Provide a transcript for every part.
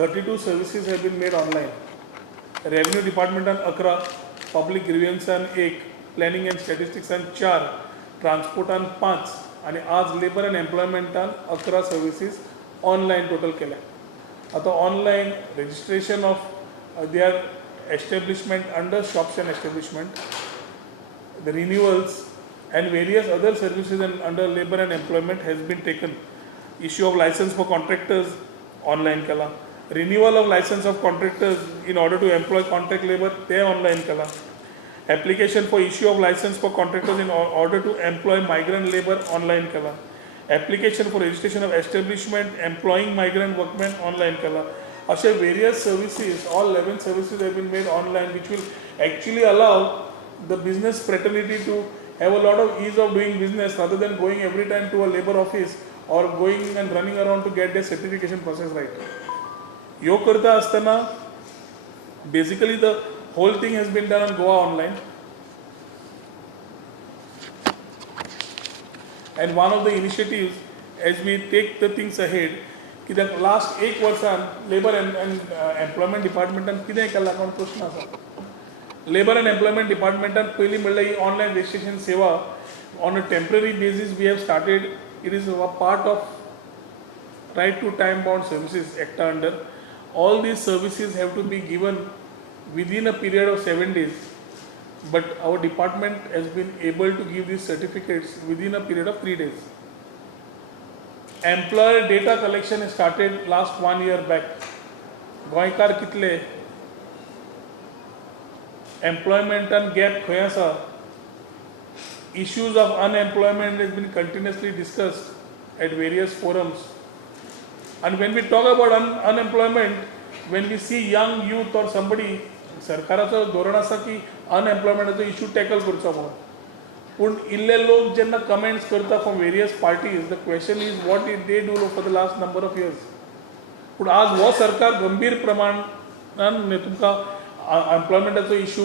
32 services have been made online. Revenue Department on 11, Public Grievance on 1, Planning and Statistics on 4, Transport on 5 आणि आज labour and एम्प्लॉयमेंटान 11 services online total केल्या. आता online registration of their establishment under shops and establishment, the renewals and various other services and under labor and employment has been taken. Issue of license for contractors online kala, renewal of license of contractors in order to employ contract labor they online kala, application for issue of license for contractors in order to employ migrant labor online kala, application for registration of establishment employing migrant workmen online kala. Ashe various services, all 11 services have been made online, which will actually allow the business fraternity to have a lot of ease of doing business rather than going every time to a labor office or going and running around to get their certification process right. Yo karta astana, basically the whole thing has been done on Goa Online. And one of the initiatives as we take the things ahead, की त्या last 1 वर्सान labour and employment डिपार्टमेंटान कितें केलां कोण प्रश्न आसा. Labour and employment डिपार्टमेंटान पयलीं म्हणल्यार ही ऑनलायन रजिस्ट्रेशन सेवा on a temporary basis we have started. It is a part of right to time bound services एक्टा under. All these services have to be given within a period of 7 days, but our department has been able to give these certificates within a period of 3 days. Employer data collection started last 1 year back. गोंयकार कितले employment and gap खंय आसा. Issues of unemployment has been continuously discussed at various forums. And when we talk about unemployment, when we see young youth or somebody, सरकाराचो धोरण आसा की अनएम्प्लॉयमेंटाचो issue tackle करचो म्हणून. पूण इल्ले लोक जेन्ना कमेंट्स करता from various parties, the question is what it they do for the last number of years. पूण आज हो सरकार गंभीर प्रमाणान तुमकां एम्प्लॉयमेंटाचो इशू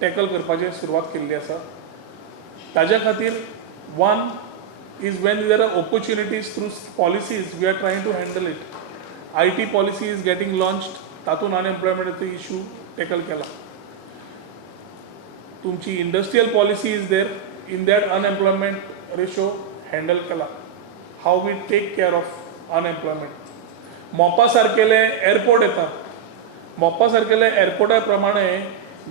टॅकल करपाची सुरवात केल्ली आसा. ताज्या खातीर one is when there are opportunities through policies we are trying to handle it. IT policy is getting launched, तातूंत अनएम्प्लॉयमेंटाचो इशू टॅकल केला. तुमची industrial policy is there, in that unemployment ratio handle केला. How we take care of unemployment. Mopa सारकेले airport येता. मोपा सारकेले एअरपोर्टा प्रमाणे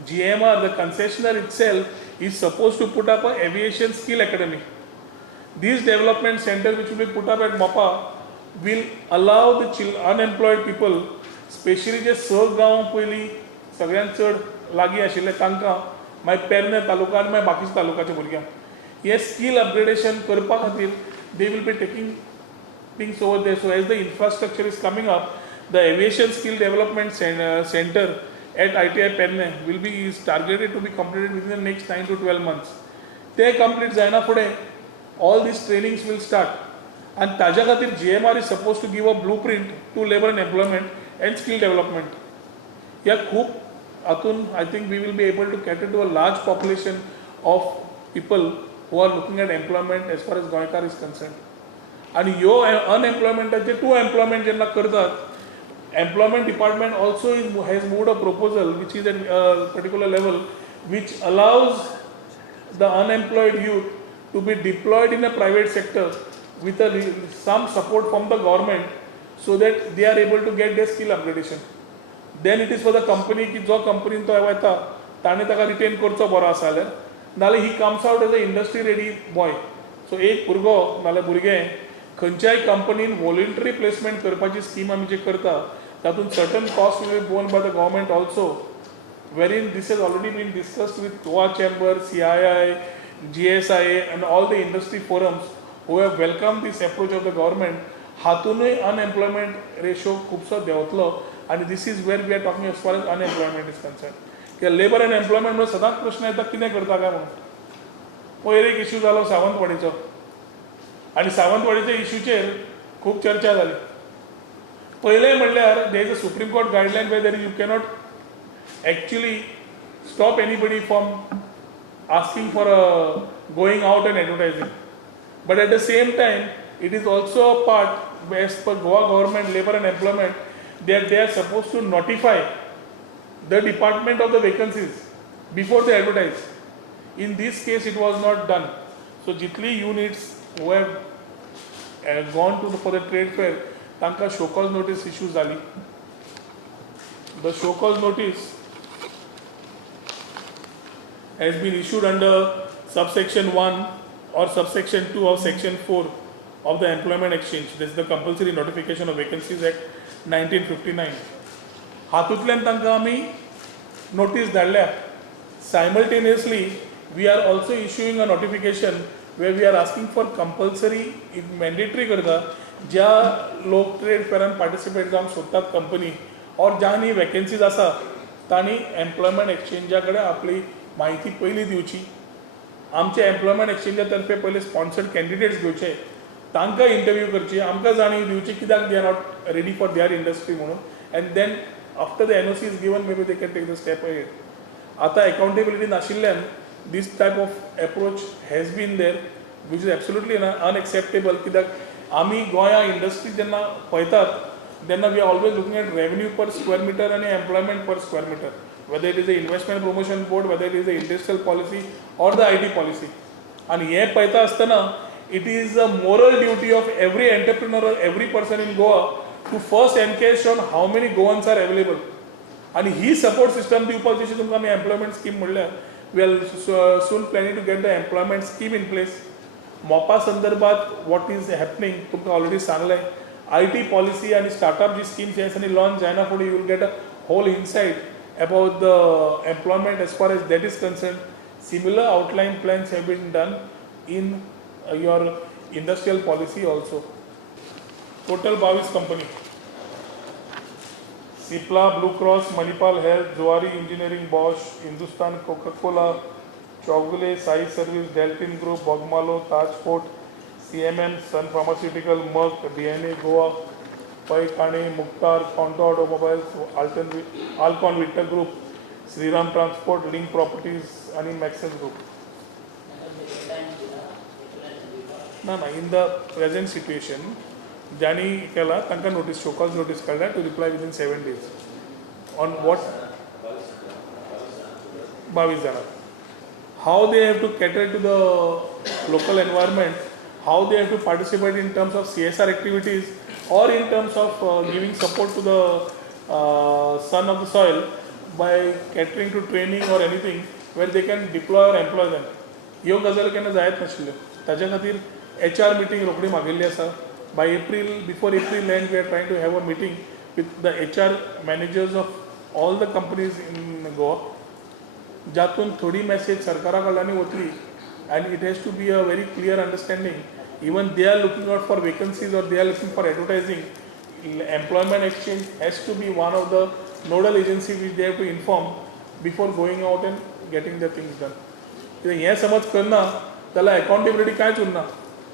GMR, the concessionaire itself, is suppose to put up a aviation skill academy. These development centers which will be put up at Mopa will allow the unemployed people, specially जे स गांव पयलीं सगळ्यांत चड लागीं आशिल्ले तांकां, मागीर पेरने तालुका आनी मागीर बाकीच्या तालुकाच्या भुरग्यांक हे स्कील अपग्रेडेशन करपा खातीर they will be taking things over there. So as the infrastructure is coming up, the aviation skill development centre at ITI Pernem will be is targeted to be completed within the next 9 to 12 months. ते complete जायना फुडें all these trainings will start. And ताज्या खातीर GMR is supposed to give a blueprint to labor and employment and skill development. ह्या खूब हातून I think we will be able to cater to a large population of people who are looking at employment as far as Goinkar is concerned. आणि ह्यो अनएम्प्लॉयमेंटाचे to employment जेन्ना करतात, employment department also has moved a proposal which is at a particular level which allows the unemployed youth to be deployed in a private sector with some support from the government so that they are able to get their skill upgradation. Then it is for the company की जो कंपनीन तो येता ताणें ताका retain करचो बरो आसा जाल्यार, नाल्यार he comes out as a industry ready boy. So एक भुरगो नाल्यार भुरगें खंयच्याय कंपनीन वॉलंटरी प्लेसमेंट करपाची स्कीम आमी जे करता तातूंत certain cost will be borne by the government also, wherein this has already been discussed with Goa Chamber, CII, GSIA and all the industry forums who have welcomed this approach of the government. हातूनय unemployment ratio खूबसो देंवतलो. आणि this is where we are talking as far as unemployment is concern. कित्याक labour and employment म्हणून सदांच प्रश्न येता कितें करता काय म्हणून. पयर एक इश्यू जालो सावंतवाडीचो, आनी सावंतवाडीच्या इश्यूचेर खूब चर्चा जाली. पयलें म्हणल्यार there is a supreme court guideline whether you cannot actually stop anybody from asking for going out and advertising. But at the same time, it is also a part, as per Goa government labor and employment, that they are supposed to notify the department of the vacancies before they advertise. In this case, it was not done. So, jitli units who have gone to for the trade fair, tanka show cause notice issue zali. The show cause notice has been issued under subsection 1 or subsection 2 of section 4 of the Employment Exchange. This is the Compulsory Notification of Vacancies Act 1959. हातूंतल्यान तांकां आमी notice धाडल्या. Simultaneously, we are also issuing a notification where we are asking for compulsory, mandatory करता ज्या लोक trade Ferran participate जावंक सोदतात company और ज्यांनी वॅकन्सीज आसा तांणी एम्प्लॉयमेंट एक्सचेंजा कडेन आपली माहिती पयलीं दिवची. आमचे एम्प्लॉयमेंट एक्सचेंजा तर्फे पयले स्पॉन्सर्ड कॅन्डिडेट्स घेवचे, तांकां इंटरव्यू करची, आमकां जाणीव दिवची कित्याक they are not ready for their industry म्हणून. And then after the NOC is given maybe they can take the step ahead. आतां अकाउंटेबिलिटी नाशिल्ल्यान this type of approach has been there, which is absolutely unacceptable. कित्याक आमी गोंया industry जेन्ना पळयतात तेन्ना we are always looking at revenue per square meter and employment per square meter, whether it is the investment promotion board, whether it is the industrial policy or the IT policy. And हे पळयता आसतना it is a moral duty of every entrepreneur or every person in Goa to first encash on how many Goans are available. आणि ही support system दिवपाक जशी तुमकां आमी employment scheme म्हणल्यार we are soon planning to get the employment scheme in place. Mopa संदर्भात what is happening तुमकां already सांगलें. IT policy आणि startup जी schemes ह्या launch जायना फुडें you will get a whole insight about the employment as far as that is concerned. Similar outline plans have been done in your industrial policy also. Total 22 company. Cipla, Blue Cross, Manipal Health, Zuari Engineering, Bosch, Hindustan Coca-Cola, Chogule, Sai Service, Deltin Group, Bogmalo, Taj Fort, CMM, Sun Pharmaceutical, Merck, DNA Goa, Pai Kane, Mukhtar, Contour Automobiles, Alcon Victor Group, Sriram Transport, Link Properties, and Maxis Group. No, in the present situation, ज्यांनी केला तांकां notice show cause notice काडल्या to reply within 7 days. On what 22 जाणां. How they have to cater to the local environment, how they have to participate in terms of CSR activities or in terms of giving support to the son of the soil by catering to training or anything where they can deploy or employ them. ह्यो गजाली केन्ना जायत नाशिल्ल्यो. ताच्या खातीर HR meeting रोखडी मागिल्ली आसा. By April, before April end, we are trying to have a meeting with the HR managers of all the companies in Goa. जातून थोडी message सरकारा कडल्यान वतली and it has to be a very clear understanding. Even they are looking out for vacancies or they are looking for advertising. Employment exchange has to be one of the nodal agencies which they have to inform before going out and getting the things done. हे समज करना जाल्यार accountability कांयच उरना.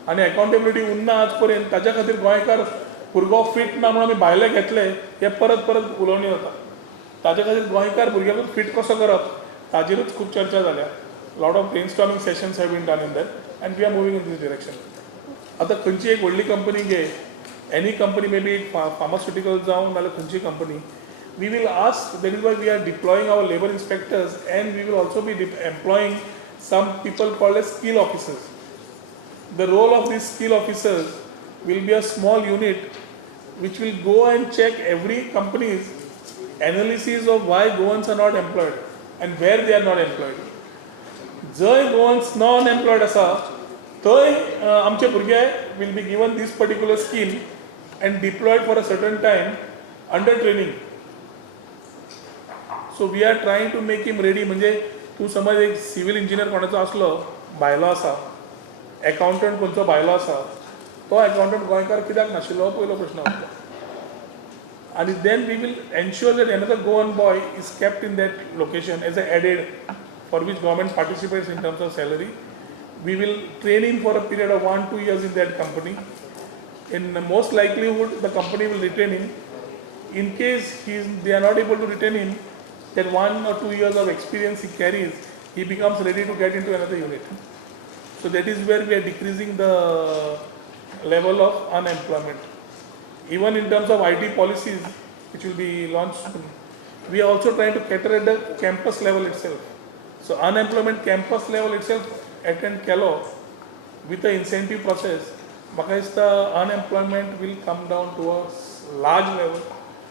आणि accountability उरना आज पर्यंत. ताच्या खातीर गोंयकार भुरगो फिट ना म्हणून आमी भायले घेतले हे परत परत उलोवणी जाता. ताच्या खातीर गोंयकार भुरग्याक फिट कसो करप ताजेरूच खूब चर्चा जाल्या. Lot of brainstorming sessions have been done in that and we are moving in this direction. आतां खंयची एक व्हडली कंपनी घे, any company may be pharmaceutical जावं नाल्यार खंयची company, we will ask, that is why we are deploying our labour inspectors and we will also be employing some people called as skill officers. The role of these skill officers will be a small unit which will go and check every company's analysis of why Goans are not employed and where they are not employed. जय Goans non-employed आसा थंय आमचे भुरगे will be given this particular scheme and deployed for a certain time under training. So we are trying to make him ready. म्हणजे तूं समज एक civil engineer कोणाचो आसलो, भायलो आसा, अकाउंटंट खंयचो भायलो आसा, तो अकाउंटंट गोंयकार कित्याक नाशिल्लो हो पयलो प्रश्न आसता. आनी then we will ensure that another Goan boy is kept in that location as a aided for which government participates in terms of salary. We will train in for a period of 1-2 years in that company. In most likelihood, the company will retain him. In case they are not able to retain him, then 1 or 2 years of experience he carries, he becomes ready to get into another unit. So that is where we are decreasing the level of unemployment. Even in terms of IT policies, which will be launched soon. We are also trying to cater at the campus level itself. So unemployment campus level itself attend CALO with the incentive process. Because the unemployment will come down to a large level